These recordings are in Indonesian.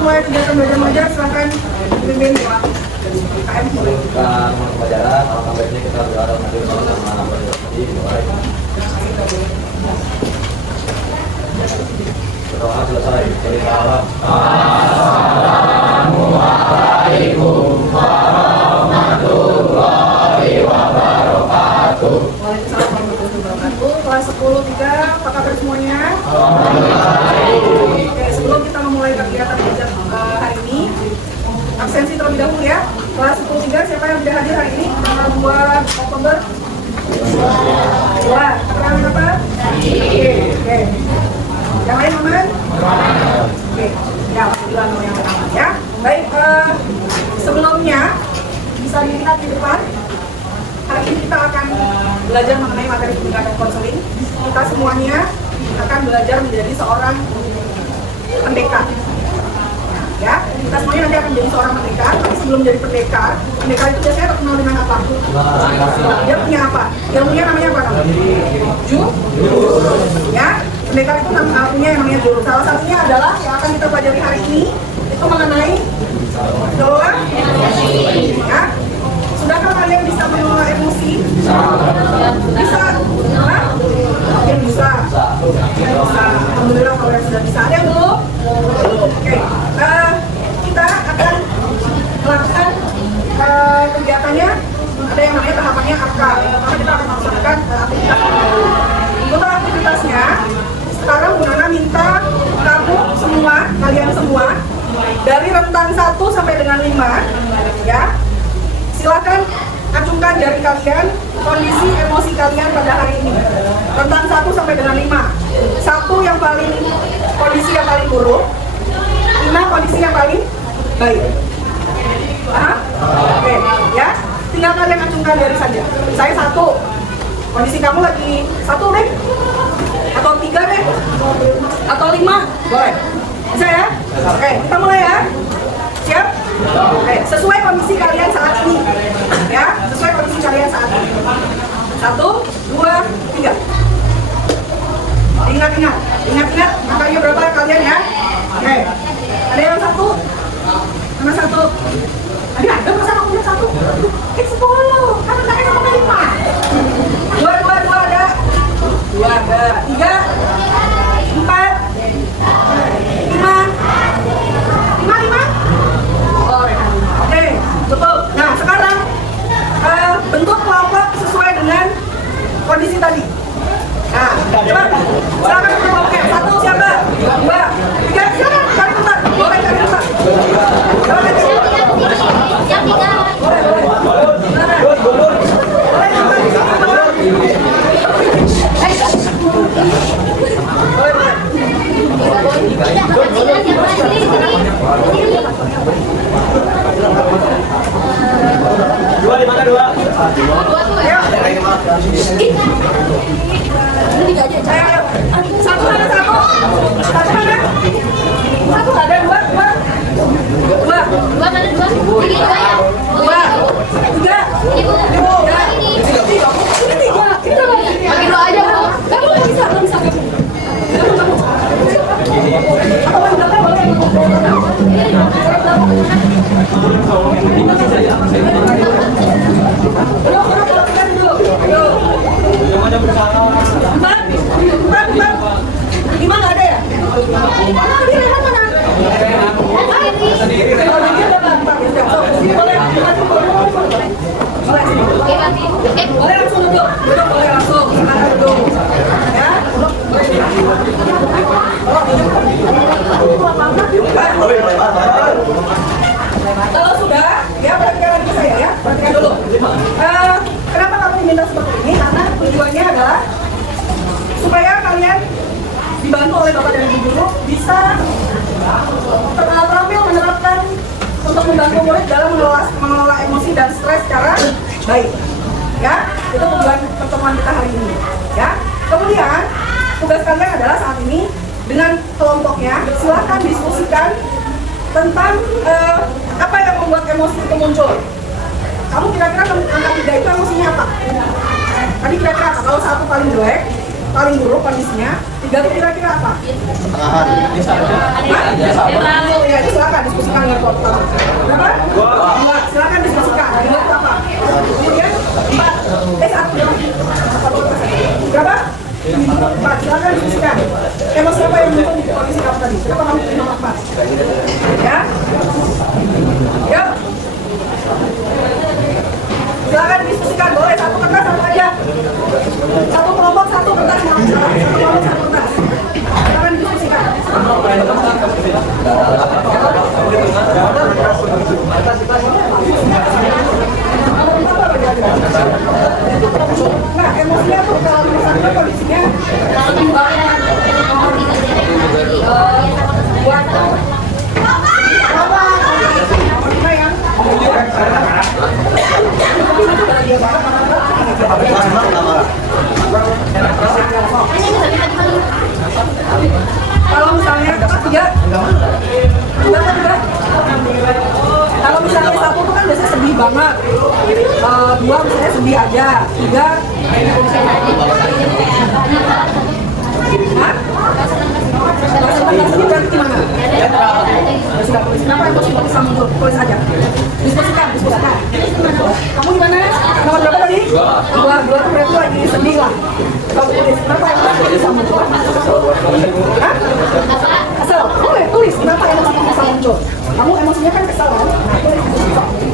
memulai kegiatan belajar mengajar, silakan pimpin doa. Bukan pelajaran, alangkah baiknya kita berdoa mengajar sama berdoa selesai. Assalamualaikum warahmatullahi wabarakatuh. Waalaikumsalam warahmatullahi wabarakatuh. Kelas 10-3, apa kabar semuanya? Oke, sebelum kita memulai kegiatan belajar hari ini, absensi terlebih dahulu ya. Kelas 10-3, siapa yang sudah hadir hari ini? Tanggal 2 Oktober? 2. Keterangan apa? Oke. Yang lain aman? Oke. Ya, alhamdulillah yang aman ya. Baik, sebelumnya bisa dilihat di depan. Hari ini kita akan belajar mengenai materi pendidikan dan konseling. Kita semuanya akan belajar menjadi seorang pendekar. Ya, kita semuanya nanti akan menjadi seorang pendekar. Tapi sebelum jadi pendekar itu biasanya terkenal dengan apa? Dia punya apa? Ilmunya namanya apa? Ya, pendekar itu punya yang namanya jurus. Salah satunya adalah yang akan kita pelajari hari ini itu mengenai kelola emosi. Ya, sudahkah kalian bisa mengelola emosi? Bisa? Mungkin bisa. Alhamdulillah kalau yang sudah bisa. Ada yang belum? Oke. Kita akan melakukan kegiatannya. Ada yang namanya tahapannya AK. Pertama kita akan melaksanakan aktivitas. Untuk aktivitasnya, sekarang Bu Nana minta kamu semua, kalian semua, dari rentang 1 sampai dengan 5, ya. Silakan acungkan jari kalian kondisi emosi kalian pada hari ini. Rentang 1 sampai dengan 5. 1 yang paling kondisi yang paling buruk, 5 kondisi yang paling baik. Oke, ya. Tinggal kalian acungkan jari saja. Saya 1. Kondisi kamu lagi 1 deh. Atau 3 deh. Atau 5. Boleh. Bisa ya? Oke, kita mulai ya. Siap? Oke, sesuai kondisi kalian saat ini. Ya, sesuai kondisi kalian saat ini. 1, 2, 3. Ingat-ingat angkanya berapa kalian ya? Oke. Ada yang 1? Mana 1? Ada masa aku punya 1? 10. Kan angkanya sama 5. 2 ada. 2 ada. 3, 4, 5. 5. Oke, betul. Nah, sekarang bentuk kelompok sesuai dengan kondisi tadi. Nah, coba silakan kelompoknya. 1 siapa? 2, 3, silakan cari tempat. Boleh cari tempat. Yang 3. Dua di mana dua? Satu ada. Satu ada, 2. 5 nggak ada ya? Boleh langsung duduk. Boleh langsung. Silakan duduk. Ya. Kalau sudah, ya perhatikan lagi saya ya. Perhatikan dulu. Kenapa kamu diminta seperti ini? Karena tujuannya adalah supaya kalian dibantu oleh Bapak dan Ibu guru bisa terampil menerapkan untuk membantu murid dalam mengelola emosi dan stres secara baik. Ya, itu tujuan pertemuan kita hari ini. Ya, kemudian tugas kalian adalah saat ini dengan kelompoknya silakan diskusikan tentang apa yang membuat emosi itu muncul. Kamu kira-kira angka 3 itu emosinya apa? Tadi kira-kira apa? Kalau 1 paling jelek, paling buruk kondisinya, 3 tuh kira-kira apa? Setengahan. Ya itu silakan diskusikan dengan kelompok pertama. Berapa? 2. Silakan diskusikan. Dengan itu apa? Kemudian 4. 1. Berapa? 4. Silakan diskusikan. Emosi apa yang mendukung kondisi kamu tadi? Kenapa kamu pilih nomor 4? Ya? Yuk. Silakan diskusikan, boleh satu kertas satu aja. Satu kelompok satu kertas, satu kelompok satu kertas. Silakan diskusikan. Nah, emosinya tuh kalau misalnya kondisinya buat kalau misalnya kalau misalnya satu tuh kan biasanya sedih banget, 2 misalnya sedih aja, 3 gimana? Kenapa emosi bagus sama muncul? Tulis aja. Diskusikan. Kamu gimana? Nomor berapa tadi? 2 tuh berarti lagi sedih lah. Kamu tulis. Kenapa emosi bisa muncul? Hah? Kesel. Boleh tulis. Kenapa emosi bisa muncul? Kamu emosinya kan kesel kan? Tulis.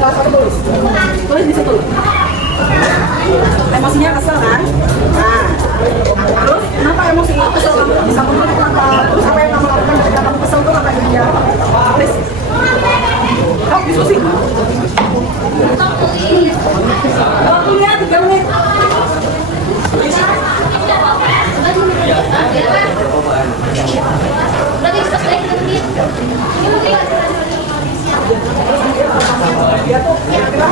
Satu tulis. Tulis di situ. Emosinya kesel kan? Nah, terus kenapa emosi kesel kamu bisa muncul? Kenapa? Terus apa yang kamu lakukan ketika kamu kesel itu apa yang dia? Tulis. Kamu diskusi. Waktunya 3 menit. Dia tuh kira-kira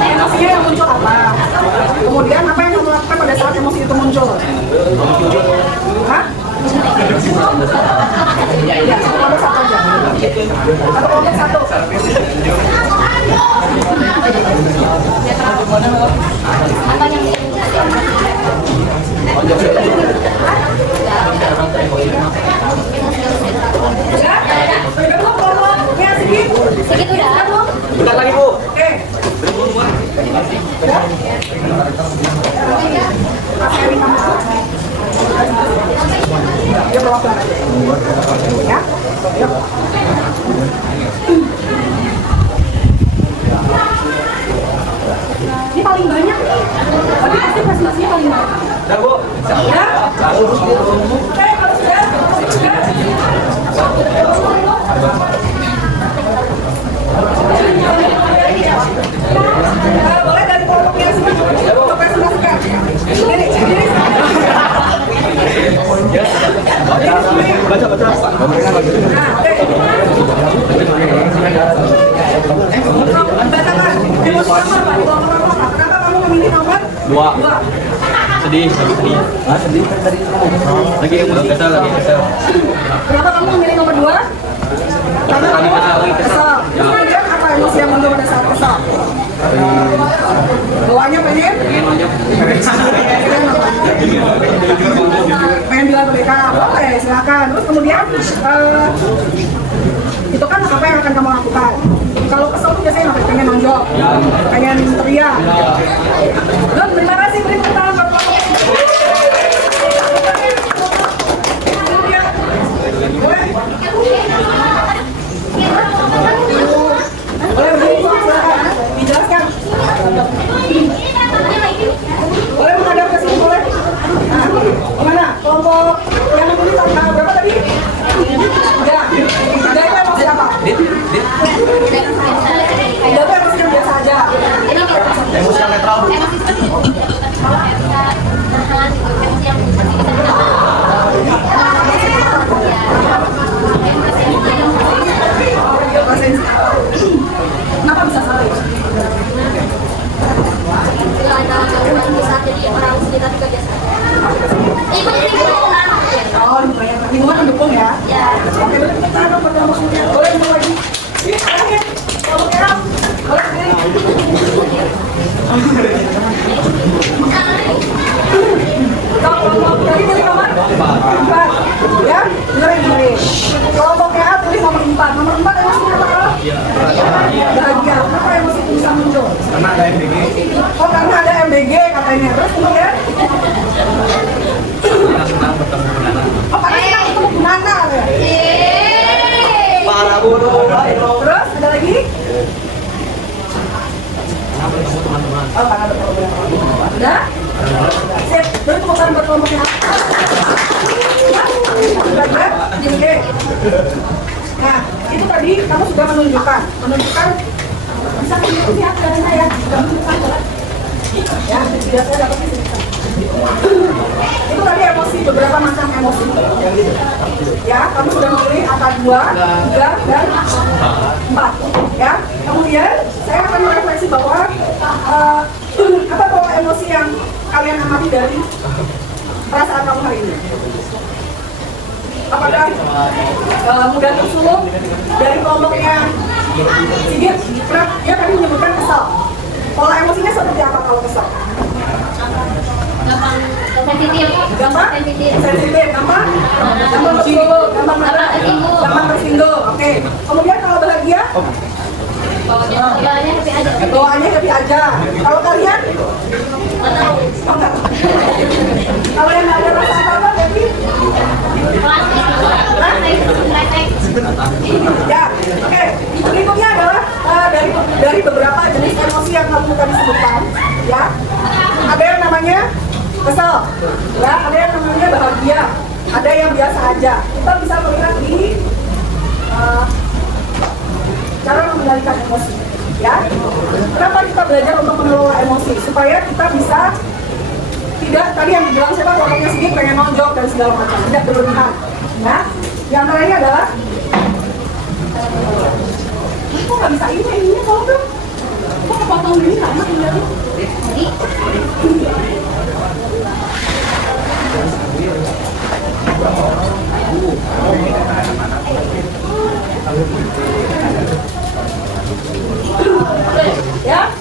emosinya yang muncul apa? Kemudian apa yang kamu lakukan pada saat emosi itu muncul? Hah? Ya, satu kelompok satu aja. Satu kelompok satu. Bentar lagi, Bu. Oke. Dia bawa pelan aja. Ya. Yuk. Ini paling banyak. Tapi pasti presentasinya paling banyak. Udah, Bu. Ya. Oke, kalau sudah. Boleh dari kelompoknya sini untuk presentasikan. Ini. Baca. Nah, oke. Bacakan. Emosi apa? Kenapa kamu memilih nomor 2? Sedih. Sedih kan tadi. Lagi kesel. Kenapa kamu memilih nomor 2? Karena kamu kesel. Kemudian apa emosi yang muncul pada saat kesel? Bawahnya pengen bilang ke BK, boleh silakan. Terus kemudian itu kan apa yang akan kamu lakukan? Kalau kesel tuh biasanya ngapain? Pengen nonjok, pengen teriak. Dan terima kasih, beri tepuk tangan buat kelompok. Boleh berdiri, silakan. Dijelaskan. Boleh menghadap ke sini, boleh? Nah, gimana? Kelompok yang memilih tanggal berapa tadi? 3. 3 itu emosi apa? 3 itu emosi yang biasa aja. Emosi yang netral. Oke, tepuk tangan dong buat kelompok kemudian. Boleh mulai lagi. Ini tangannya. Kelompok merah. Boleh sendiri. Kelompok tadi pilih nomor 4. Ya, dengerin ini. Kelompok merah pilih nomor 4. Nomor 4 emosinya apa? Bahagia. Kenapa emosi itu bisa muncul? Karena ada MBG. Oh, karena ada MBG katanya. Terus kemudian? Karena senang bertemu dengan anak. Oh, karena kita ketemu Nana ya? Para bodoh. Terus ada lagi? Karena bertemu teman-teman. Oh, karena bertemu dengan teman-teman. Udah? Sip. Terus tepuk tangan buat kelompoknya. Udah, kan? Oke. Nah, itu tadi kamu sudah menunjukkan bisa menunjukkan ya katanya ya, sudah menunjukkan ya, biar saya dapat itu tadi emosi, beberapa macam emosi ya, kamu sudah memilih angka 2, 3, dan 4 ya. Kemudian saya akan merefleksi bahwa apa bahwa emosi yang kalian amati dari perasaan kamu hari ini. Apakah mudah tersulut dari kelompoknya Sigit? Dia tadi menyebutkan kesal. Pola emosinya seperti apa kalau kesal? Gampang sensitif. Gampang? Sensitif. Sensitif. Gampang tersulut. Gampang tersinggung. Oke. Kemudian kalau bahagia? Bawaannya happy aja. Bawaannya happy aja. Kalau kalian? Nggak tahu. Oh, enggak. Kalau yang nggak ada rasa apa-apa, happy? Plastik. Ya, oke. Berikutnya adalah dari beberapa jenis emosi yang kamu tadi sebutkan, ya. Ada yang namanya kesel, ya. Ada yang namanya bahagia, ada yang biasa aja. Kita bisa melihat di cara mengendalikan emosi, ya. Kenapa kita belajar untuk mengelola emosi? Supaya kita bisa tidak tadi yang dibilang siapa kelompoknya Sigit pengen nonjok dan segala macam, tidak berlebihan. Nah, yang terakhir adalah kok nggak bisa ini kalau dong? Kok kepotong ini nggak enak ini? Ya,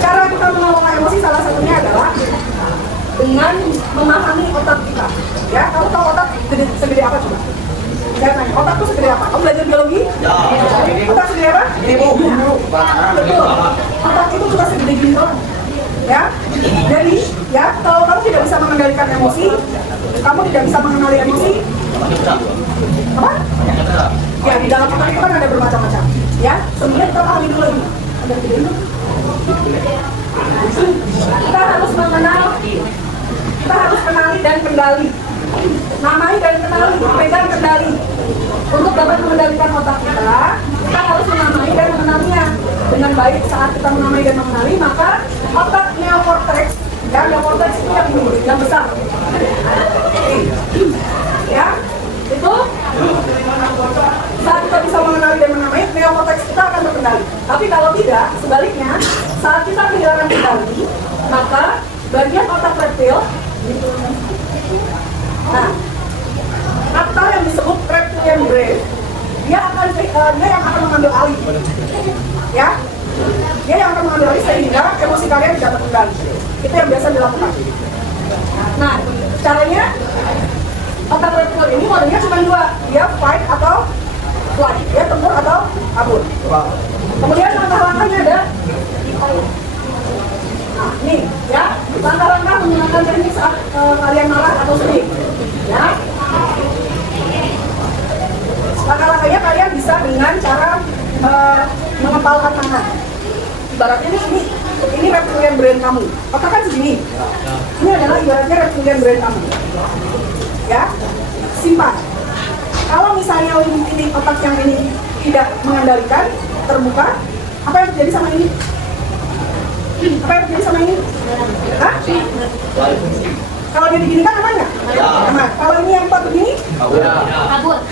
cara kita mengelola emosi salah satunya adalah dengan memahami otak kita. Ya, kamu tahu otak segede apa coba? Saya tanya, otak itu segede apa? Kamu belajar biologi? Ya. Otak segede apa? Ini bu. Betul. Otak itu juga segede gini doang. Ya, jadi ya kalau kamu tidak bisa mengendalikan emosi, kamu tidak bisa mengenali emosi. Apa? Ya, di dalam otak itu kan ada bermacam-macam. Ya, sebenarnya kita pahami dulu ini. Ada gede ini. Kita harus kenali dan kendali. Namai dan kenali, pegang kendali. Untuk dapat mengendalikan otak kita harus menamai dan mengenalinya dengan baik. Saat kita menamai dan mengenali, maka otak neokortex, ya, neokortex itu yang besar. Ya, itu saat kita bisa mengenali dan menamai, neokortex kita akan berkendali. Tapi kalau tidak, sebaliknya, saat kita kehilangan kendali, maka bagian otak reptil, nah, atau yang disebut reptilian brain, dia yang akan mengambil alih, ya, dia yang akan mengambil alih sehingga emosi kalian tidak terkendali. Itu yang biasa dilakukan. Nah, caranya otak reptil ini modenya cuma dua, dia fight atau flight, dia tempur atau kabur. Kemudian langkah-langkahnya ada, nah, nih, ya, langkah-langkah menggunakan teknik saat kalian marah atau sedih, ya. Langkah-langkahnya kalian bisa dengan cara mengepalkan tangan. Ibaratnya ini reptilian brain kamu. Otak kan segini. Ini adalah ibaratnya reptilian brain kamu. Ya, simpan. Kalau misalnya ini otak yang ini tidak mengendalikan, terbuka, apa yang terjadi sama ini? Apa yang terjadi sama ini? Hah? Kalau dia diginikan aman nggak? Aman. Kalau ini yang empat begini? Kabur.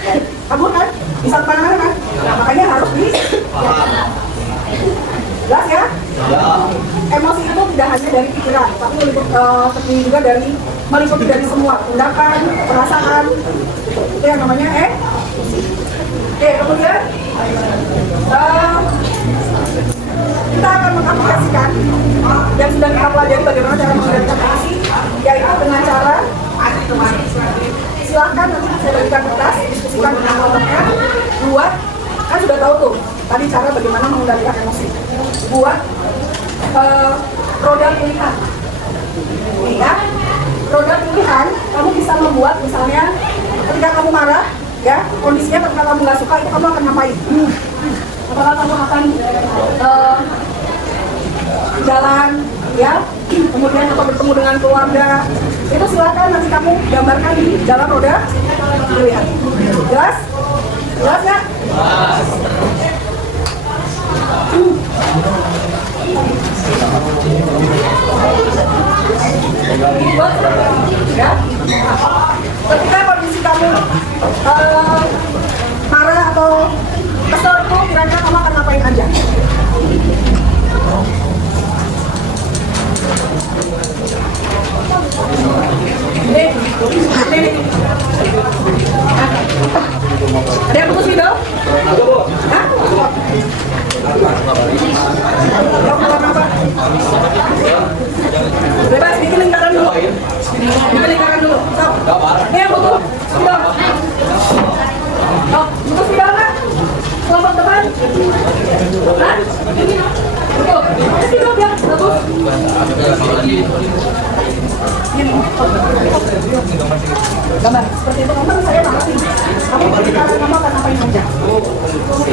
Kabur kan? Bisa kemana-mana kan? Nah, makanya harus di jelas ya? Emosi itu tidak hanya dari pikiran, tapi terdiri juga meliputi dari semua tindakan, perasaan, Itu yang namanya Oke, kemudian kita akan mengaplikasikan dan sedang kita pelajari bagaimana cara mengendalikan emosi, yaitu dengan cara silahkan nanti saya berikan kertas, diskusikan dengan kelompoknya, buat, kan sudah tahu tuh tadi cara bagaimana mengendalikan emosi, buat roda pilihan. Ya, roda pilihan kamu bisa membuat misalnya ketika kamu marah, ya kondisinya ketika kamu nggak suka itu kamu akan ngapain? Apakah kamu akan jalan, ya, kemudian atau bertemu dengan keluarga? Itu silakan nanti kamu gambarkan di dalam roda pilihan. Jelas? Jelas nggak? Ya. Ketika kondisi kamu marah atau kesel itu kira-kira kamu akan ngapain aja? Ini. Ada yang putus video? Hah? Bebas, bikin lingkaran dulu. Bikin lingkaran dulu. Ini yang butuh video. Oh, butuh video nggak? Kelompok depan? Hah? Butuh. Ada video biar bagus. Ini. Gambar seperti itu. Kamu saya mengerti. Kamu berbicara, kamu akan ngapain aja?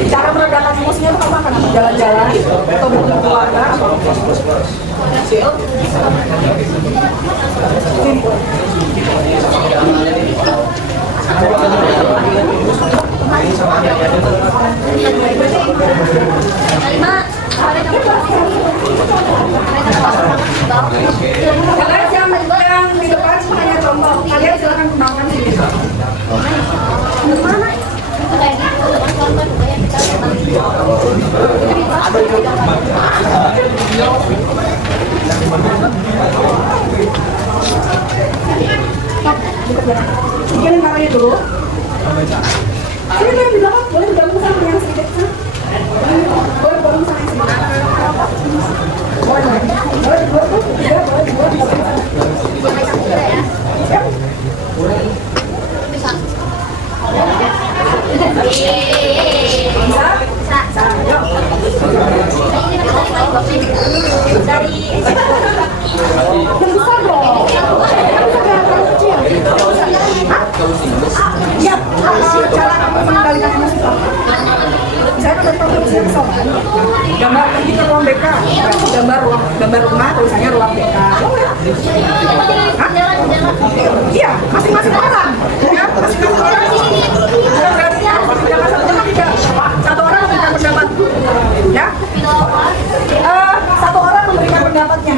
Cara meredakan emosinya itu kamu akan apa? Jalan-jalan atau bertemu keluarga? Yang di depan hanya contoh. Kalian silakan kembangkan sini. Mana? Bikin lingkarannya dulu. Sini yang di belakang boleh digabung sama yang sedikit. Boleh gabung sama yang sedikit. Boleh dua tuh, ya boleh dua. Ya. Bisa. Dari yang besar dong. Ya, cara mengendalikan emosi. Saya kan dari provinsi Soman. Gambar kita ruang BK, gambar rumah, tulisannya ruang BK. Iya, masing-masing orang. Ya, masing-masing orang. Bukan berarti jangan satu orang memberikan pendapat. Ya, satu orang memberikan pendapatnya.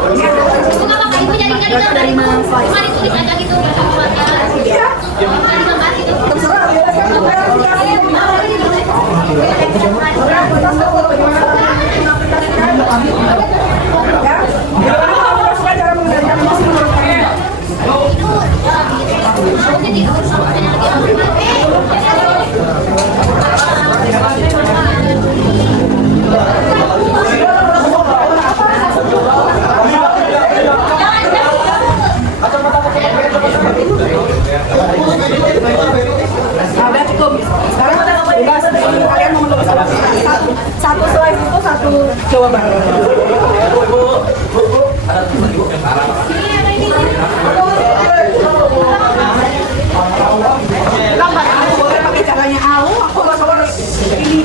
Suka apa ibu jadi gambar itu? Cuma ditulis aja gitu. Iya. Cuma digambar gitu. Terserah, bebas kan. Ya, gimana kamu suka cara mengendalikan emosi menurut kalian? Udah cukup. Sekarang bebas. Kalian mau menulis apa? Satu slide itu satu jawaban. Lambat, aku boleh pakai caranya aku harus ini.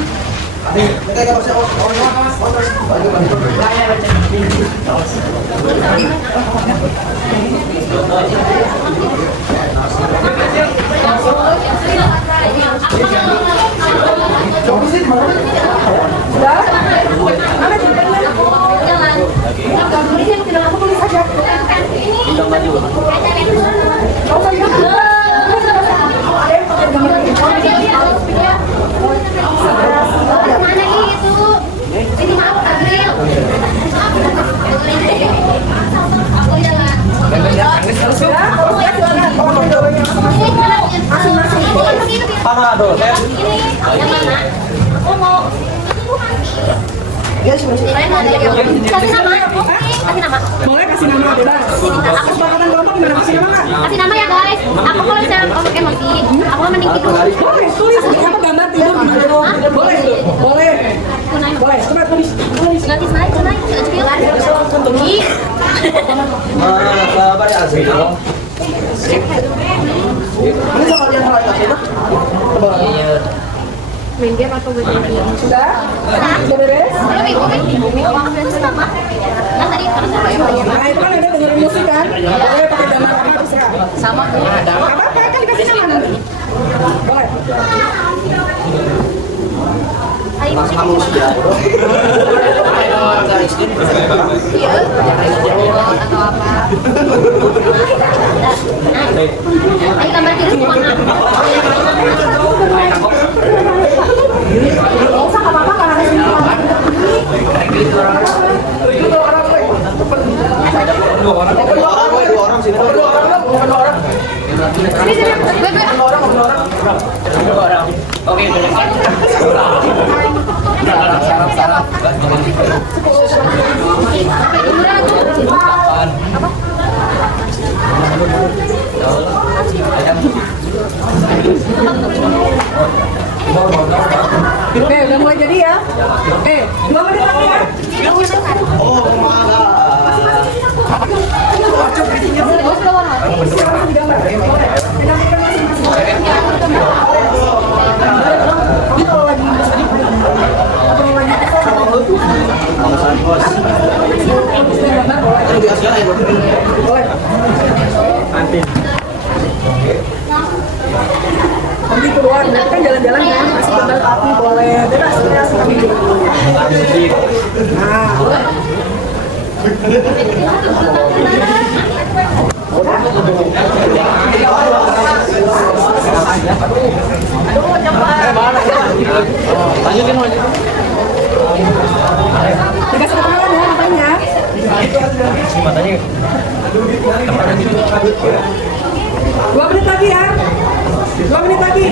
Sudah? Mana ceritanya? Jangan. Tulisnya tidak aku tulis saja. Bintang maju. Kau saja. Ada yang pakai gambar ini. Mana itu? Ini mau April. Aku jangan. Sudah? Kalau sudah silakan. Kalau mau jawabannya masing-masing. Panado, saya. Yang mana? Aku mau. Ya, sudah. Kasih nama. Kasih nama. Boleh kasih nama bebas. Kesepakatan kelompok gimana kasih nama nggak? Kasih nama ya guys. Aku kalau misalnya kelompok emosi, aku mau mending tidur. Boleh, tulis apa gambar tidur gimana dong? Boleh, boleh. Boleh, coba tulis. Nanti naik. Tinggi. Sabar ya asli. Ini sama kalian mulai kasih itu? Iya. Main game atau gue Sudah? Sudah beres? Terus nama? Kan tadi terus Nah, itu kan ada dengerin musik kan? Boleh pakai gambar apa terserah. sama gue. Apa-apa kan dikasih nama nanti. Boleh. Ayo musik. Atau apa? Ayo gambar tidur kemana? Nggak usah, nggak apa-apa kan ada sini. Dua orang sini. Oke, Oke, udah mulai jadi ya. Oke, 2 menit lagi ya. Nanti keluar, nanti kan jalan-jalan kan, masih bentar kaki boleh, bebas, bebas kami. Nah, dikasih kenalan ya, makanya. matanya. 2 menit lagi ya. 2 menit lagi.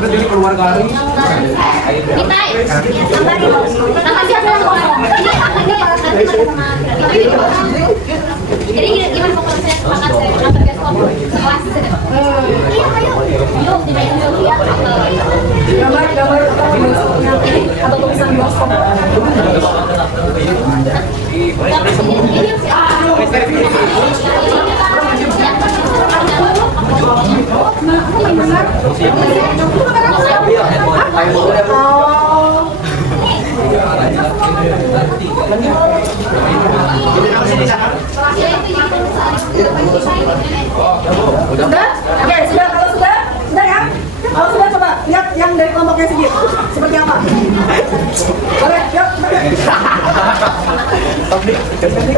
Jadi keluarga hari. Minta tambah siapa yang ngomong? Jadi gimana pokoknya saya sepakat saya nonton bioskop sekelas iya ayo yuk dibayar dulu ya Gambar atau tulisan bioskop. Sudah? Oke, sudah. Kalau sudah Boleh, yuk.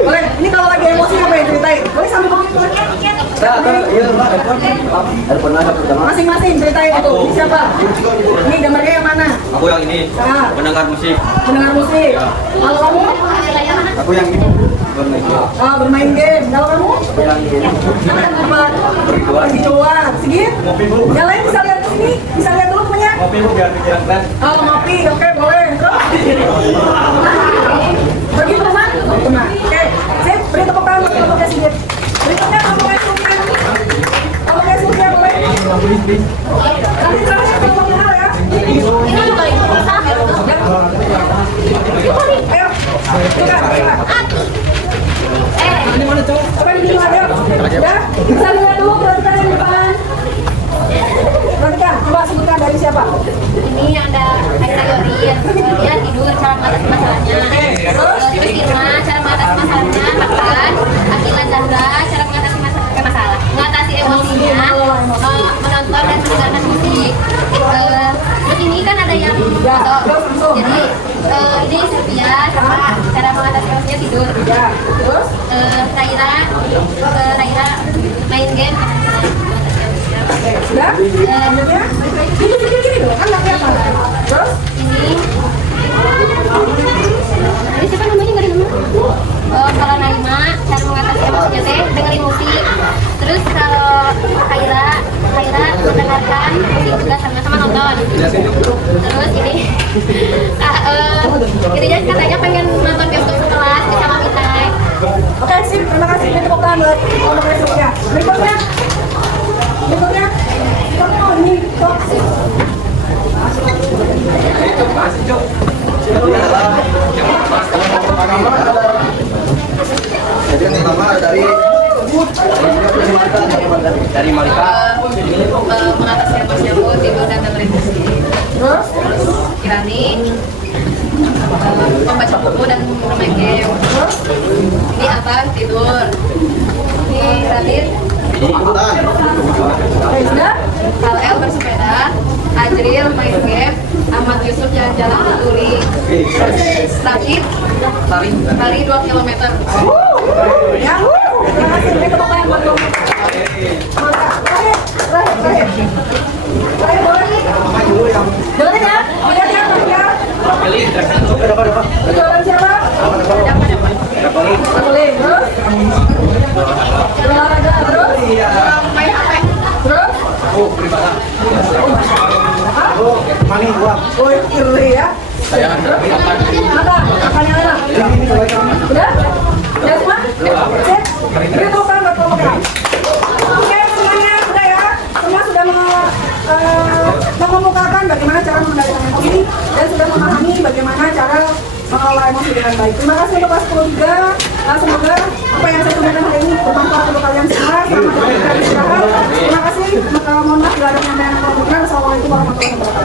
Boleh, ini kalau lagi emosi apa yang ceritain? Boleh sambil ngomong, boleh. Masing-masing ceritain itu. Ini siapa? Ini gambarnya yang mana? Aku yang ini. Nah, Pendengar musik. pendengar musik. Kalau kamu? Aku yang ini. Bermain game. Oh, bermain game. Kalau kamu? Aku yang ini. Apa? Pergi keluar. Sigit? Yang lain bisa lihat sini? Bisa lihat dulu punya? Ngopi bu biar pikiran keren. Oh, ngopi. Oke, boleh. Terus? Pergi ke rumah? Rumah. Oke. Sip, beri tepuk tangan buat kelompoknya Sigit. Berikutnya kelompoknya Sultan. Kelompoknya Sultan boleh? Nanti terakhir kelompoknya Al ya. Ini juga itu salah. Ayo. Coba. Apa yang di luar ya? Ya, bisa lihat dulu perhatikan yang di depan. Perhatikan, coba sebutkan dari siapa? Ini ada kategori yang kemudian tidur cara mengatasi masalahnya. Terus Irma cara mengatasi masalahnya, makan. Akila Zahra cara mengatasi masalah, mengatasi emosinya, menonton dan mendengarkan musik. Terus ini kan ada yang foto. Jadi ini Sylvia cara mengatasi emosinya tidur. Ya, terus? Raira main game. Sudah? Selanjutnya? Gini dong, kan nggak kelihatan. Terus? Ini siapa namanya nggak ada nama? Kalau Naima cara mengatasi emosinya teh dengerin musik. Terus kalau Kaira mendengarkan musik juga sama-sama nonton. Terus ini intinya katanya pengen nonton bioskop sekelas sama Mitai. Oke, sip. Terima kasih. Ini tepuk tangan buat kelompoknya Sultan. Berikutnya? Oh, ini. Kok? Jadi yang pertama dari Malika. Mengatasi emosi aku tidur dan dengerin musik. Terus? Kirani membaca buku dan bermain game. Ini Abang tidur. Ini Radit. Oke, sudah? Al bersepeda. Ajril main game. Ahmad Yusuf jalan-jalan ke Turi. Rakit lari 2 km. Ya. Terima kasih. Ini tepuk tangan buat kelompok. Mantap. Terakhir. Boleh? Boleh ya? Boleh ya? Jualan siapa? Boleh. Terus? Olahraga. Terus? Main HP. Terus? Mani gua. Oh, kiri ya? Apa? Apanya mana? Udah? Udah semua? Sip. Ini tepuk tangan buat kelompoknya. Oke, semuanya sudah ya? Semua sudah mengemukakan bagaimana cara mengendalikan emosi dan sudah memahami bagaimana cara mengelola emosi dengan baik. Terima kasih untuk kelas 10 juga. Semoga apa yang saya sampaikan hari ini bermanfaat untuk kalian semua. Selamat beristirahat. Terima kasih. Mohon maaf bila ada penyampaian yang kurang berkenan. Assalamualaikum warahmatullahi wabarakatuh.